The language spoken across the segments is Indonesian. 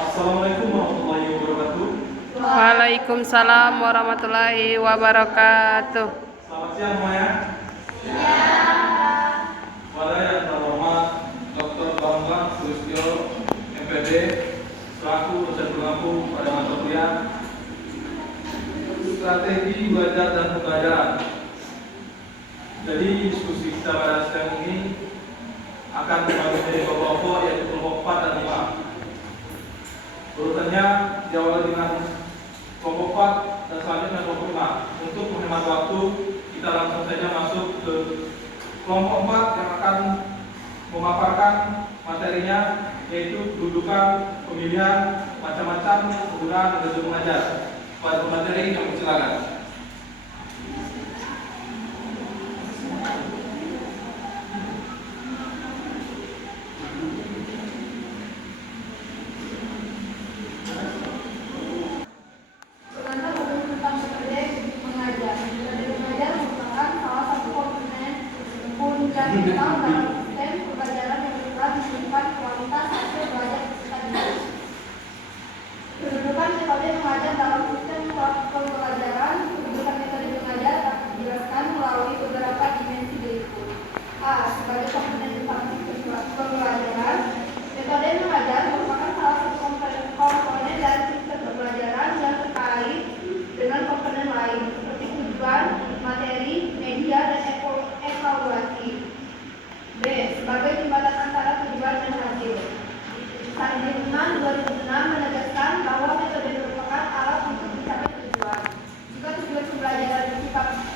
Assalamualaikum warahmatullahi wabarakatuh. Waalaikumsalam warahmatullahi wabarakatuh. Selamat siang semuanya. Kepada yang terhormat Dr. Bambang Sulistyo, MPD, selaku dosen pengampu pada mata kuliah Strategi Belajar dan Pembelajaran. Jadi diskusi kita pada siang ini akan terbagi menjadi kelompok, yaitu kelompok 4 dan 5. Urutannya diawali dengan kelompok 4 dan selanjutnya kelompok 5. Untuk menghemat waktu, kita langsung saja masuk ke kelompok 4 yang akan memaparkan materinya, yaitu kedudukan, pemilihan, macam-macam penggunaan metode mengajar. Pada materi yang silakan. Dalam sistem pembelajaran yang telah menunjukkan kualitas hasil belajar peserta didik. Kedudukan metode mengajar dalam sistem pembelajaran. Kedudukan metode mengajar dapat dijelaskan melalui beberapa dimensi berikut. A. Sebagai komponen utama pembelajaran, metode mengajar merupakan salah satu komponen dari sistem pembelajaran yang terkait dengan komponen lain seperti tujuan, materi, media, dan evaluasi. B. Sebagai jembatan antara tujuan dan hasil. Sandiman 2006 menegaskan bahwa metode merupakan alat untuk mencapai tujuan. Jika tujuan pembelajaran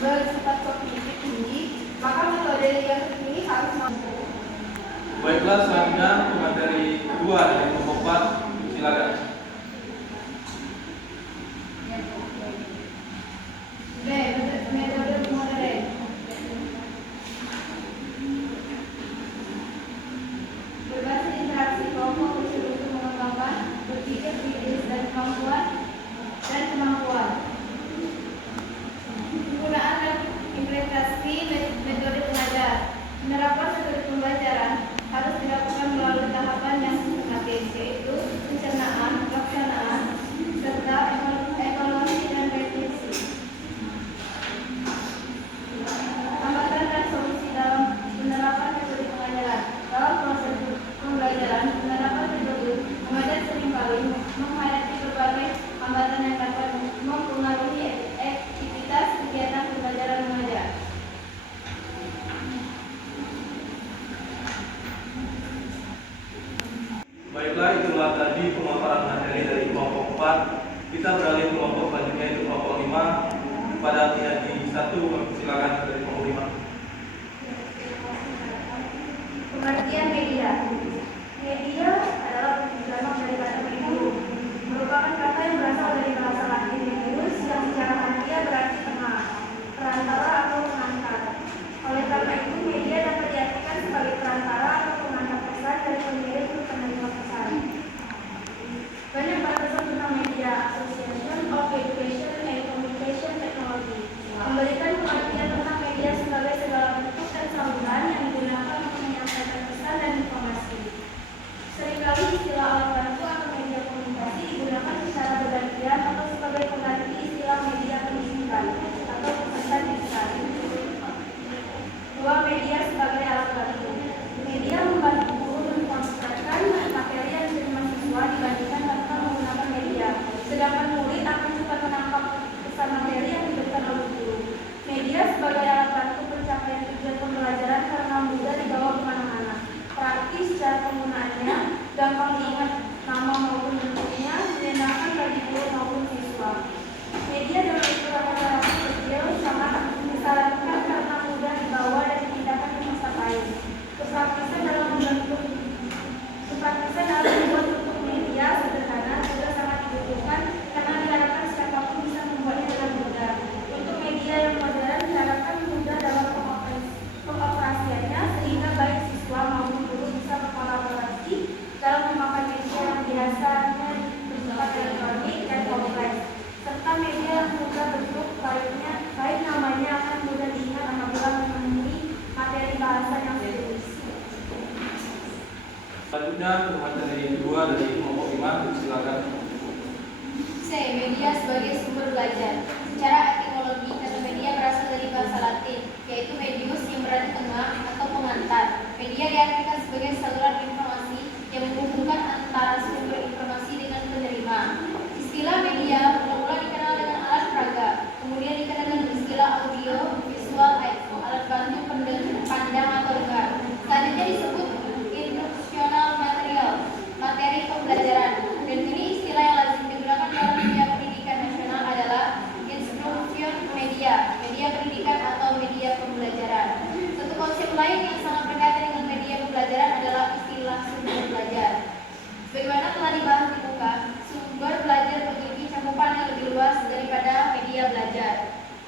bersifat kognitif tinggi, maka metode yang terpilih harus mampu. Baiklah, selanjutnya ke materi kedua dari kelompok 4, silakan. B. Metode modern. Berbasis interaksi kelompok berusaha untuk mengembangkan berpikir kritis dan kemampuan. Penggunaan dan implementasi metode pengajar. Penerapan metode pembelajaran harus dilakukan melalui tahapan yang sistematis, yaitu pencernaan, pelaksanaan, serta evaluasi dan revisi. Hambatan dan solusi dalam penerapan metode pengajaran. Dalam proses pembelajaran, penerapan metode mengajar seringkali menghadapi berbagai hambatan yang dapat mempengaruhi aktivitas kegiatan pembelajaran mengajar. Baiklah, itulah tadi pemaparan materi dari kelompok 4. Kita beralih ke kelompok selanjutnya, yaitu kelompok 5. Pada hati-hati 1, silakan dari kelompok 5. Pengertian media. Media adalah jamak dari kata medium, merupakan kata yang berasal dari bahasa Latin medius yang secara harfiah berarti tengah, perantara atau pengantar. Oleh karena itu, media dapat diartikan sebagai perantara atau pengantar pesan dari pengirim ke penerima pesan. Banyak batasan tentang media. Association of Education and Communication Technology memberikan pengertian tentang media sebagai segala bentuk dan saluran yang digunakan untuk menyampaikan pesan dan informasi. Seringkali istilah alat bantu atau media komunikasi digunakan secara bergantian atau sebagai pengganti istilah media pendidikan atau pesan digital. 2. Media sebagai alat bantu. Media membantu guru mengkonsentrasikan materi yang diterima siswa dibandingkan tanpa menggunakan media, sedangkan murid akan cepat menangkap pesan materi yang diberikan oleh guru. Media sebagai alat bantu pencapaian tujuan pembelajaran karena mudah dibawa kemana-mana, praktis cara penggunaannya, gampang diingat nama maupun bentuknya, menyenangkan bagi guru maupun siswa. Media dalam ukuran relatif kecil sangat disarankan karena mudah dibawa dan dipindahkan ke tempat lain. Kepraktisan dalam membuat bentuk media sederhana juga sangat dibutuhkan karena diharapkan siapapun bisa membuatnya dengan mudah. Untuk media yang modern diharapkan mudah dalam pengoperasiannya sehingga baik siswa maupun guru bisa berkolaborasi dalam memakai media yang biasanya bersifat elektronik dan kompleks, serta media yang mudah bentuk baik namanya akan mudah diingat apabila memenuhi materi bahasa yang serius. Selanjutnya ke materi 2, 5, silakan. C. Media sebagai sumber belajar. Secara etimologi, kata media berasal dari bahasa Latin, yaitu medius yang berarti tengah atau pengantar. Media diartikan sebagai saluran informasi yang menghubungkan antara sumber informasi dengan penerima. Istilah media mula-mula dikenal dengan alat peraga, kemudian dikenal dengan istilah audio, visual, alat bantu pandang atau enggak. Selanjutnya disebut instructional material, materi pembelajaran. Dan kini istilah yang lazim digunakan dalam media pendidikan nasional adalah instruction media, media pendidikan atau media pembelajaran. Satu konsep lain yang sangat berkaitan dengan media pembelajaran adalah istilah sumber belajar. Sebagaimana telah dibahas di muka, sumber belajar memiliki cakupan yang lebih luas daripada media belajar.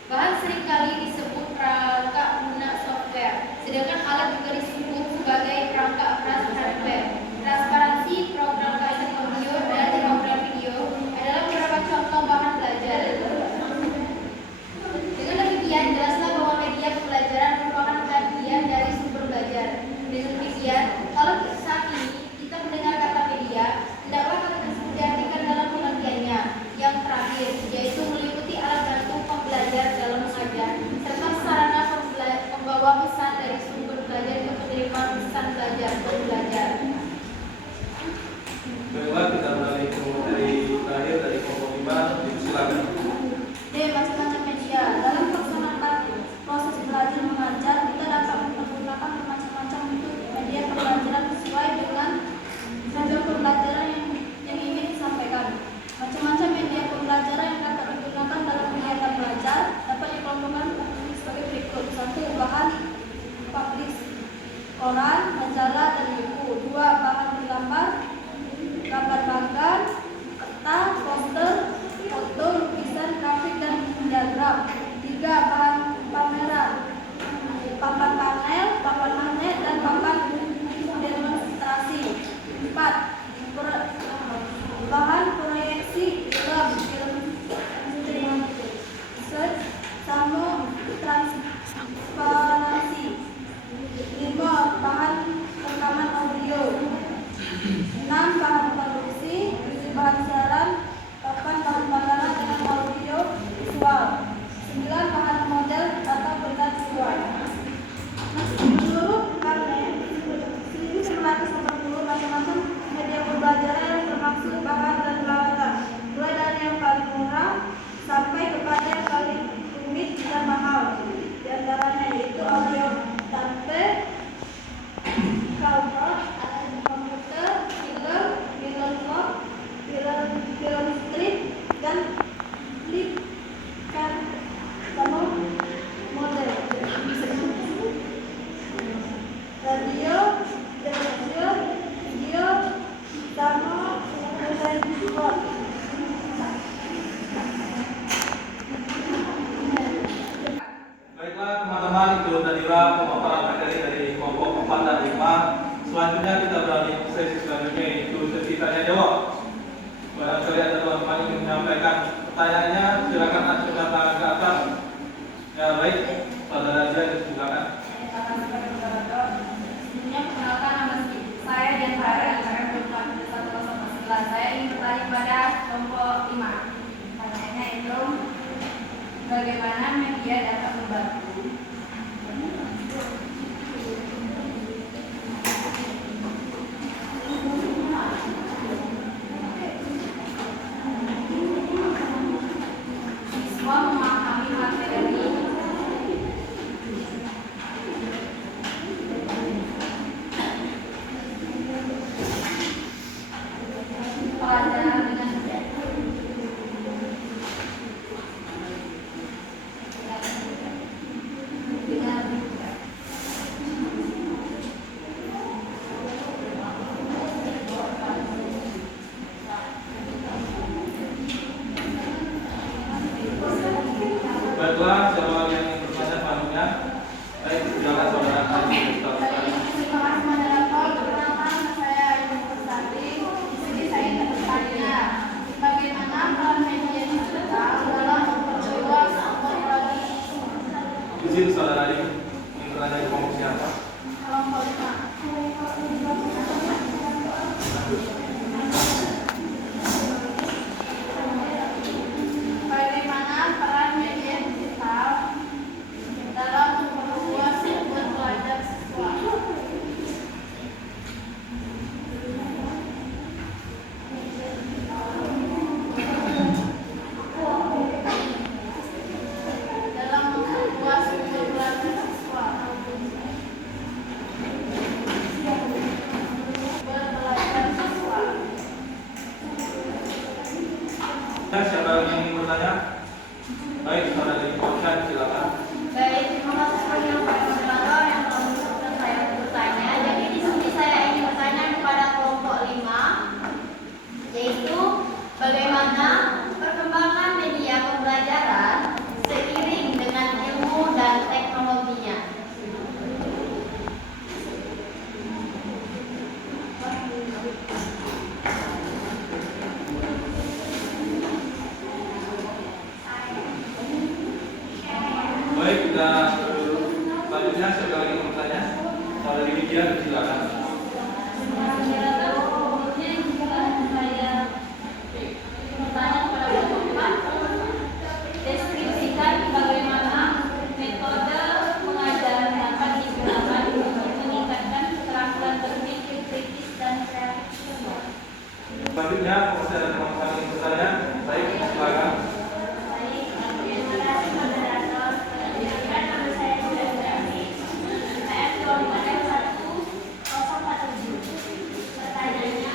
Bahan seringkali disebut perangkat guna software, sedangkan alat juga disebut sebagai perangkat hardware. Transparansi, program kaset audio, dan program video adalah beberapa contoh bahan belajar. Dengan demikian, jelaslah bahwa media pembelajaran merupakan bagian dari sumber belajar. Dengan demikian, kalau saat ini kita mendengar kata media, hendaklah kata tersebut diartikan dalam pengertiannya yang terakhir, yaitu meliputi alat bantu pembelajar dalam mengajar, serta sarana pembawa pesan dari sumber belajar ke penerima pesan belajar pembelajar. Baiklah, kita beralih ke materi terakhir dari kelompok 5, silakan. D. Macam-macam media. Dalam pelaksanaan proses belajar mengajar, kita dapat menggunakan macam-macam bentuk media pembelajaran sesuai dengan tujuan pembelajaran yang ingin disampaikan. Macam-macam media pembelajaran yang dapat digunakan dalam kegiatan belajar dapat dikelompokkan sebagai berikut. 1. Bahan publish, koran, majalah, dan buku. 2. Bahan bergambar, gambar banggar, peta, poster, foto, lukisan, grafik, dan diagram. 3. Bahan pameran, papan panel, papan magnet, dan papan demonstrasi. 4. Bahan proyeksi, film, search, sama transparansi. 5. Bahan rekaman audio. 6. Bahan produksi, 7. Bahan siaran, 8. Bahan pangkalan dengan audio visual. 9. Bahan model atau benda visual. Menurut Karne, 1980 macam-macam media pembelajaran yang termaksud bahan dan peralatan, mulai dari yang paling murah sampai kepada yang paling rumit dan mahal. Di antaranya yaitu audio tape, cover, komputer, film, film vlog, film strip, dan flip chart model. Radio, televisi, video, sama televisi. Baiklah teman-teman, itu tadilah pemaparan materi dari kelompok 4 dan 5. Selanjutnya kita beralih ke sesi selanjutnya, yaitu sesi tanya jawab. Barangkali ada teman-teman yang menyampaikan pertanyaannya, silakan acungkan tangan ke atas. Ya baik, saudara Dian, silakan. Sebelumnya perkenalkan nama saya dan Farah IKM 2011. Saya ingin bertanya kepada kelompok 5. Pertanyaannya itu, bagaimana media dapat membantu? Siswa memahami materi pelajaran dengan Baiklah, siapa yang ingin bertanya selanjutnya? Baik, silakan saudara Haji. Terima kasih moderator. Perkenalkan, saya Ibu Persari. Di sini saya ingin bertanya, bagaimana peran media digital dalam memperluas teknologi Izin saudara Haji, ingin bertanya di kelompok siapa? kelompok 5. Siapa lagi yang ingin bertanya? Baik, saudara dari Pausan, silakan. Baik, terima kasih sekali yang Pak Moderator yang telah mengusulkan saya untuk bertanya. Jadi di sini saya ingin bertanya kepada kelompok 5, yaitu bagaimana perkembangan media pembelajaran seiring dengan ilmu dan teknologinya. Baik, kita selanjutnya siapa lagi yang bertanya? Saudari Widya, silakan. Deskripsikan bagaimana metode pengajaran dapat digunakan untuk meningkatkan keterampilan berpikir kritis dan kreatif. Selanjutnya, kalau ada teman-teman yang bertanya, baik, silakan. Terima kasih moderator. Perkenalkan nama saya Julia Sudarni. PM 2401-047. Pertanyaannya,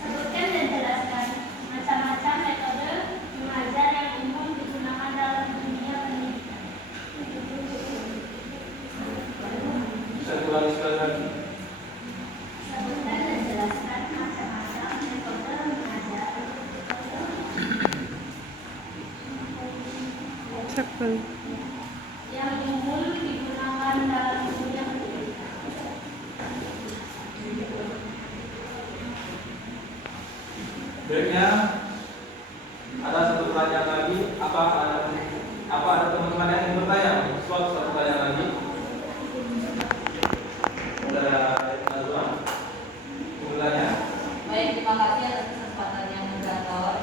sebutkan dan jelaskan macam-macam metode mengajar yang umum digunakan dalam dunia pendidikan. Bisa diulangi sekali lagi. Sebutkan dan jelaskan macam-macam metode mengajar Sepuluh. yang umum digunakan dalam dunia pendidikan. Baiknya, ada satu pertanyaan lagi. Apa ada teman-teman yang ingin bertanya? Satu pertanyaan lagi. Saudara Nazwa, bertanya. Baik, terima kasih atas kesempatannya moderator.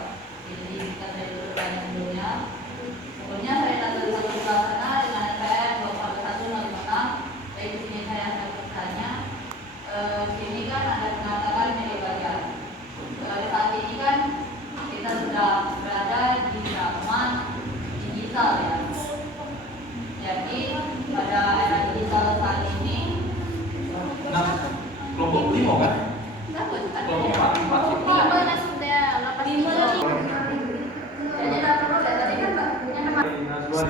Jadi kita saya dulu bertanya sebelumnya. Sebelumnya saya datang satu pelaksana dengan NPM 24106. Baik, di sini saya akan bertanya. Sini kan ada mengatakan media belajar. Saat ini kan kita sudah berada di zaman digital ya. Jadi pada era digital saat ini, Nah, kelompok 5 kan? Kelompok 4. Jadi laporan tadi kan punya nama. Nazwa.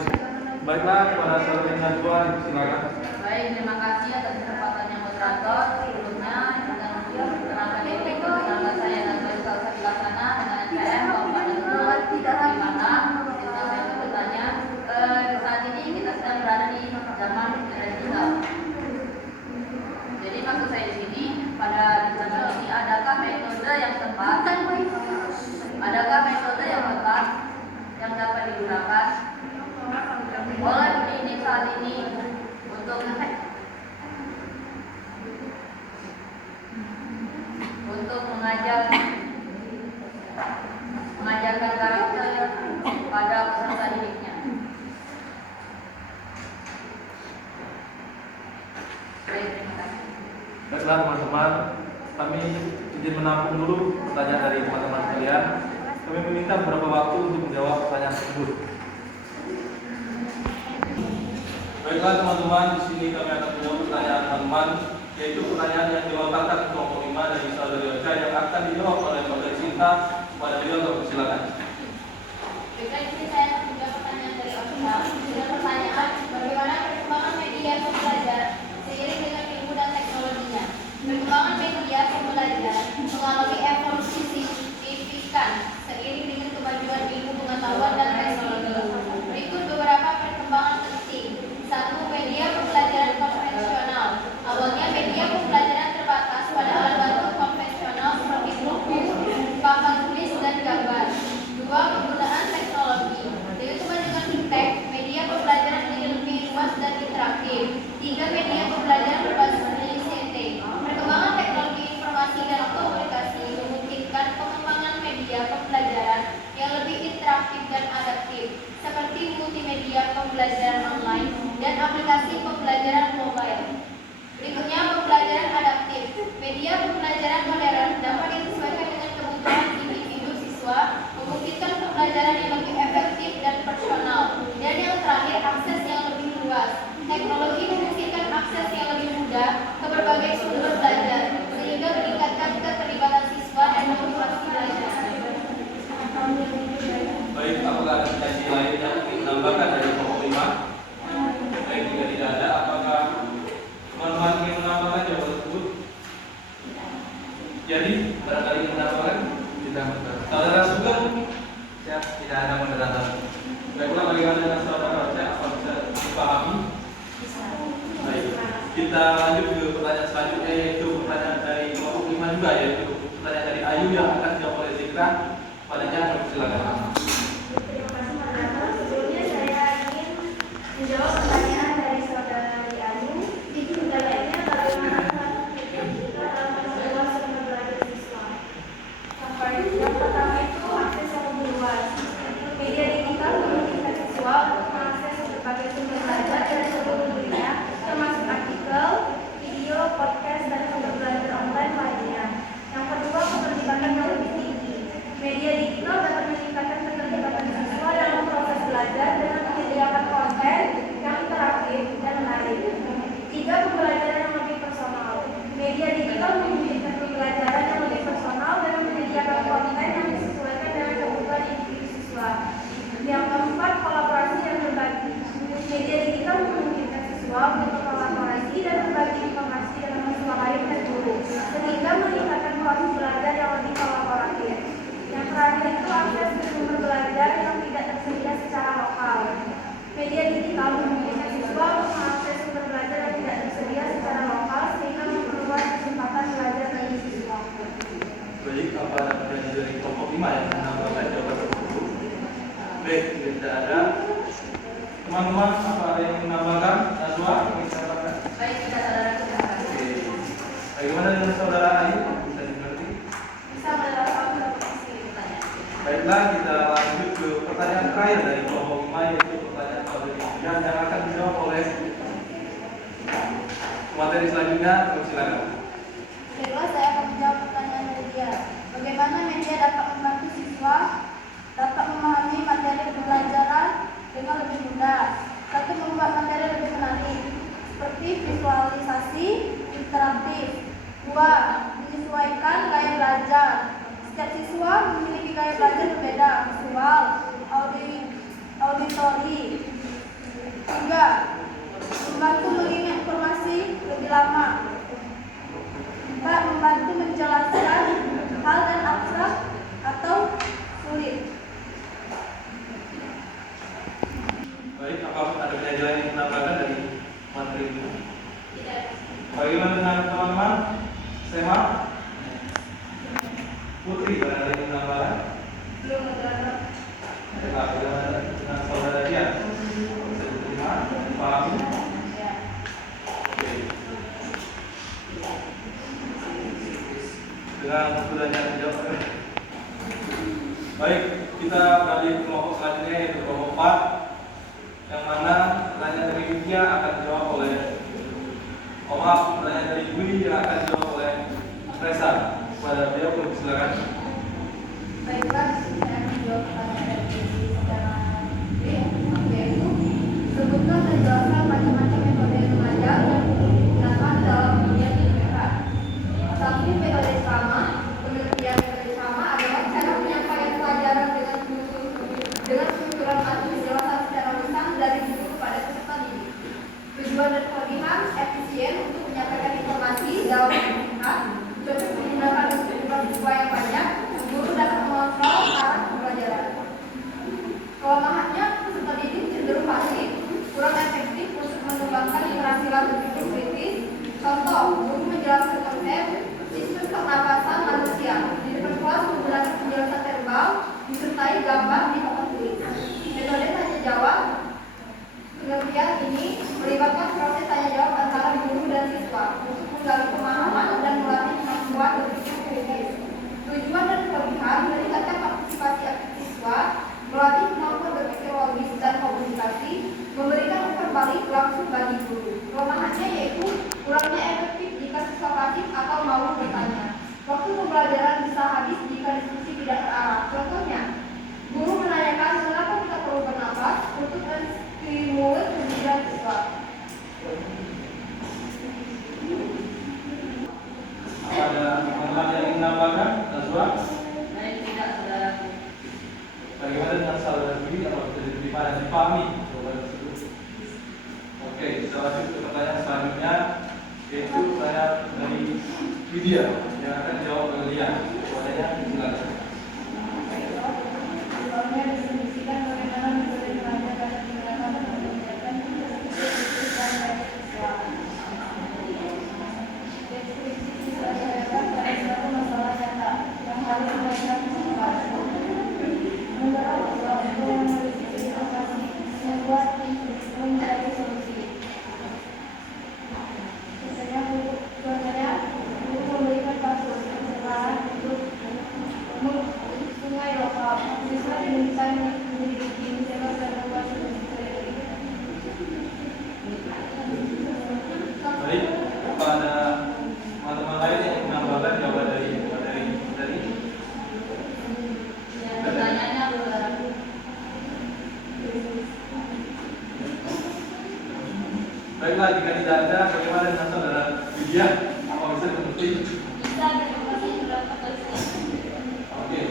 Baiklah, kepada saudari Nazwa, silakan. baik, terima kasih atas kesempatannya moderator. Sebelumnya, perkenalkan diri, perkenalkan saya Nazwa Salsa Dilaksana dengan NPM 44106. Kita saya bertanya, saat ini kita sedang berada di zaman digital. Jadi maksud saya di sini, pada zaman ini adakah metode yang tepat? Adakah metode yang tepat yang dapat digunakan oleh pendidik saat ini untuk mengajarkan karakter pada peserta didiknya? Baik, terima kasih. Baiklah teman-teman, kami izin menampung dulu pertanyaan dari teman-teman sekalian. Kami meminta beberapa waktu untuk menjawab pertanyaan tersebut. Baiklah teman-teman, di sini kami akan menjawab pertanyaan teman-teman, yaitu pertanyaan yang dilontarkan ke kelompok 5 dari saudari Ocha yang akan dijawab oleh saudari Cinta. Pada beliau untuk silakan. Baiklah, di sini saya akan menjawab pertanyaan dari Osha. Dengan pertanyaan, bagaimana perkembangan media pembelajaran seiring dengan ilmu dan teknologinya? Perkembangan media pembelajaran mengalami evolusi signifikan seiring dengan kemajuan ilmu pengetahuan dan teknologi. Berikut beberapa perkembangan penting. 1. Media pembelajaran konvensional. Awalnya media pembelajaran terbatas pada alat bantu konvensional seperti buku, papan tulis, dan gambar. 2. Penggunaan teknologi. Dengan kemajuan fintech, media pembelajaran menjadi lebih luas dan interaktif. 3. Media pembelajaran berbasis ICT. Perkembangan teknologi informasi dan komunikasi memungkinkan pengembangan media pembelajaran yang lebih interaktif dan adaptif, seperti multimedia pembelajaran online dan aplikasi pembelajaran mobile. Berikutnya, pembelajaran adaptif. Media pembelajaran modern dapat disesuaikan dengan kebutuhan individu siswa, memungkinkan pembelajaran yang lebih efektif dan personal. Dan yang terakhir, akses yang lebih luas. Teknologi memungkinkan akses yang lebih mudah ke berbagai sumber belajar, sehingga meningkatkan keterlibatan siswa dan motivasi belajar. pikiran padanya. Silakan. Terima kasih moderator. Sebelumnya saya ingin menjawab pertanyaan dari saudari Anu. Pertanyaannya bagaimana kita dalam memperluas sumber belajar siswa. Yang pertama itu akses yang lebih luas. Media digital memungkinkan siswa untuk mengakses berbagai sumber belajar dari seluruh dunia, termasuk artikel, video, podcast, dan sumber belajar online lainnya. Yang kedua, keterlibatan yang lebih tinggi. Media digital dapat meningkatkan keterlibatan siswa dalam proses belajar dengan menyediakan konten yang interaktif dan menarik. Tiga, pembelajaran yang lebih personal. Media digital memungkinkan pembelajaran yang lebih personal dengan menyediakan konten yang disesuaikan dengan kebutuhan individu siswa. Yang keempat, kolaborasi dan berbagi. Media digital memungkinkan siswa untuk berkolaborasi dan berbagi informasi dengan siswa lain dan guru, sehingga meningkatkan proses belajar yang lebih kolaboratif. Yang terakhir itu akses ke sumber belajar yang tidak tersedia secara lokal. Media digital memungkinkan siswa untuk mengakses sumber belajar yang tidak tersedia secara lokal, sehingga memperluas kesempatan belajar bagi siswa. Baik, apa ada pertanyaan dari kelompok 5 yang menambahkan jawaban tersebut? Baik, tidak ada. Teman-teman, apa ada yang menambahkan? Najwa, ingin menambahkan? Baik, kita saudara terima kasih. Oke. Bagaimana dengan saudara Ayu? Bisa dimengerti? Bisa mendapatkan informasi. Baiklah, kita lanjut ke pertanyaan terakhir dari kelompok 5, yaitu pertanyaan saudari Dian yang akan dijawab oleh materi selanjutnya. Silakan. Baiklah, saya akan menjawab pertanyaan media. Bagaimana media dapat membantu siswa dapat memahami materi pembelajaran dengan lebih mudah? Satu, membuat materi lebih menarik, seperti visualisasi interaktif. Dua, menyesuaikan gaya belajar. Setiap siswa memiliki gaya belajar berbeda, visual, auditori. Tiga, membantu mengingat informasi lebih lama. 4. Membantu menjelaskan hal dan abstrak atau sulit. Baik, apakah ada penjelasan yang menambahkan dari materi ini? Bagaimana dengan teman-teman? Sema? Putri, ada yang menambahkan? Belum ada. Baiklah, bagaimana dengan saudara Dian? Bisa diterima dan dipahami? Oke. Dengan kemudiannya dijawab. Baik, kita beralih ke kelompok selanjutnya, yaitu kelompok 4, yang mana pertanyaan dari Widya akan dijawab oleh pertanyaan dari Budi yang akan dijawab oleh Reza. Pada beliau pun silakan. Baiklah, saya menjawab pertanyaan dari secara yaitu sebutkan dan jelaskan macam-macam metode mengajar yang digunakan dalam dunia pendidikan. Satu, metode sama. Pengertian metode sama adalah cara penyampaian pelajaran dengan strukturan atau penjelasan secara lisan dari guru kepada peserta didik. Tujuan dan kelebihan efisien untuk menyampaikan informasi dalam pendidikan, cocok menggunakan jumlah siswa yang banyak, guru dapat mengontrol arah pembelajaran. Kelemahannya, peserta didik cenderung pasif, kurang efektif untuk mengembangkan keterampilan berpikir kritis. Contoh, guru menjelaskan konsep siklus pernapasan manusia di depan kelas menggunakan penjelasan verbal disertai gambar di papan tulis. Metode tanya jawab. Pengertian ini melibatkan proses tanya jawab antara guru dan siswa untuk menggali pemahaman dan melatih kemampuan berpikir kritis. Tujuan dan kelebihan meningkatkan partisipasi aktif siswa, melatih kemampuan berpikir logis dan komunikasi, memberikan umpan balik langsung bagi guru. Kelemahannya yaitu kurangnya efektif jika siswa pasif atau malu bertanya. Waktu pembelajaran bisa habis jika diskusi tidak terarah. Contohnya, guru menanyakan mengapa kita perlu bernafas untuk menstimulus pemikiran siswa. Apa ada teman-teman yang ingin menambahkan? Najwa? Baik, tidak saudaraku. Bagaimana dengan saudara Budi? Apa bisa diterima dan dipahami jawaban tersebut? Oke, kita lanjut ke pertanyaan selanjutnya, yaitu pertanyaan dari Widya yang akan dijawab oleh Lia. Jawabannya silakan. Sebelumnya distribusikan bagaimana metode belajar dapat digunakan untuk meningkatkan kritis dan siswa. Deskripsi siswa adalah pada suatu masalah nyata yang harus mereka temukan. sungai lokal. Siswa diminta menyelidiki menjaga dan membuat Baik, kepada teman-teman lain yang menambahkan jawaban dari Yang pertanyaannya adalah baiklah, jika tidak ada, bagaimana dengan saudara Widya? Apa bisa mengerti? bisa demokrasi terdapat dari Oke,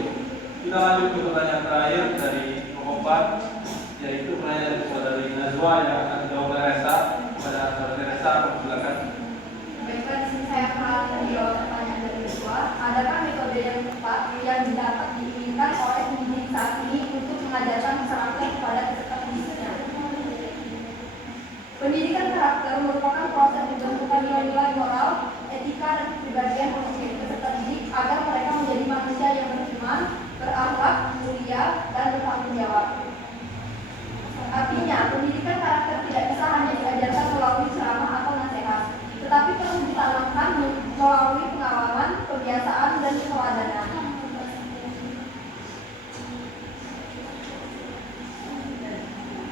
kita lanjut ke pertanyaan terakhir dari kelompok 4, yaitu pertanyaan dari saudari Najwa yang akan dijawab oleh Resa. Kepada saudari Resa, silakan. Baiklah, di sini saya akan menjawab pertanyaan dari siswa. Adakah metode yang tepat yang dapat diinginkan oleh pendidik saat ini untuk mengajarkan masyarakat kepada peserta didiknya? Pendidikan karakter merupakan proses pembentukan nilai-nilai moral, etika, dan kepribadian untuk peserta didik agar mereka menjadi manusia yang beriman, berakhlak, mulia, dan bertanggung jawab. Artinya, pendidikan karakter tidak bisa hanya diajarkan melalui ceramah atau nasihat, tetapi perlu ditanamkan melalui pengalaman, kebiasaan, dan keteladanan.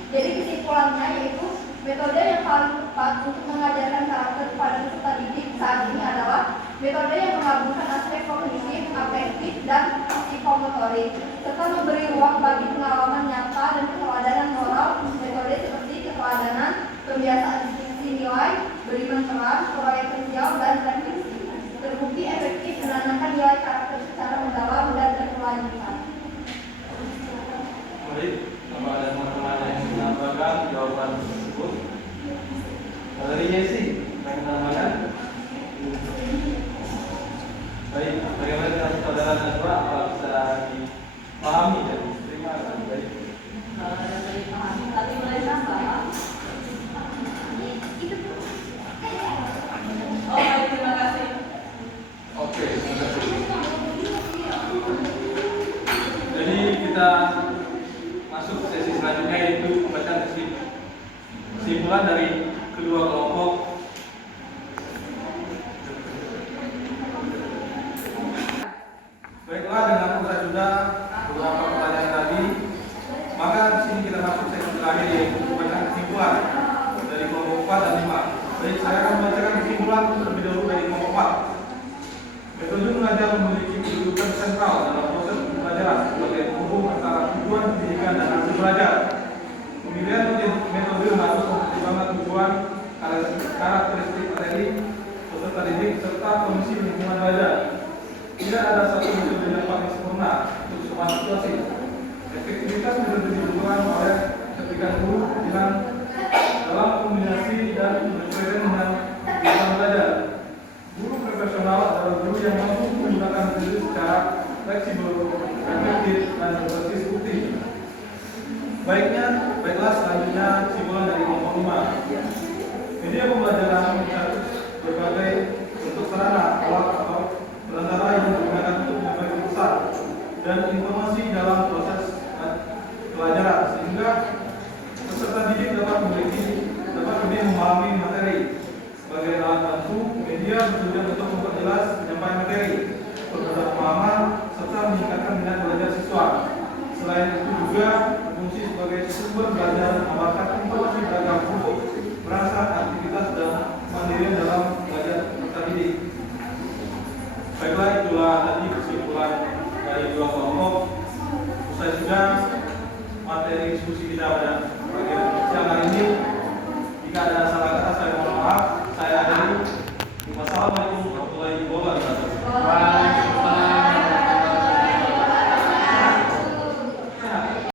Jadi kesimpulannya yaitu metode yang paling tepat untuk mengajarkan karakter kepada peserta didik saat ini adalah metode yang menggabungkan aspek kognitif, afektif, dan psikomotorik, serta memberi ruang bagi pengalaman nyata dan keteladanan moral. Metode seperti keteladanan, kebiasaan diskusi nilai, beriman terang, proyek kerja, dan refleksi terbukti efektif menanamkan nilai karakter secara mendalam dan berkelanjutan. Baik, kepada teman-teman yang menambahkan jawaban tersebut. Dari Yesi, yang menambahkan. Baik, bagaimana dengan saudara Najwa? Apa bisa dipahami dan diterima dengan baik? kalau ada yang dipahami, tapi boleh nambah. Oh, baik, terima kasih. Oke, terima kasih. Jadi kita masuk ke sesi selanjutnya, yaitu pembacaan kesimpulan dari kedua kelompok. Baiklah, dengan usai sudah beberapa pertanyaan tadi, maka di sini kita masuk sesi terakhir, yaitu pembacaan kesimpulan dari kelompok 4 dan 5. Baik, saya akan membacakan kesimpulan terlebih dahulu dari kelompok 4. Metode mengajar memiliki kedudukan sentral dalam proses pembelajaran sebagai penghubung antara tujuan pendidikan dan hasil belajar. Pemilihan metode harus mempertimbangkan tujuan, karakteristik materi, peserta didik, serta kondisi lingkungan belajar. Tidak ada satu metode yang paling sempurna untuk semua situasi. Efektivitas metode dibutuhkan oleh ketika guru dalam kombinasi dan berkaitan dengan kegiatan belajar. Guru profesional adalah guru yang mampu menggunakan metode secara fleksibel, efektif, dan berbasis bukti. Baiklah, selanjutnya kesimpulan dari kelompok 5. Media pembelajaran mencakup berbagai bentuk sarana, alat atau perantara yang digunakan untuk menyampaikan pesan dan informasi dalam proses pelajaran, sehingga peserta didik dapat lebih memahami materi. Sebagai alat bantu, media bertujuan untuk memperjelas penyampaian materi, mempermudah pemahaman, serta meningkatkan minat belajar siswa. Selain itu juga berfungsi sebagai sumber belajar, menawarkan informasi beragam untuk merasa aktivitas dan mandirian dalam belajar peserta didik. Baiklah, itulah tadi kesimpulan dari dua kelompok. Usai sudah materi diskusi kita pada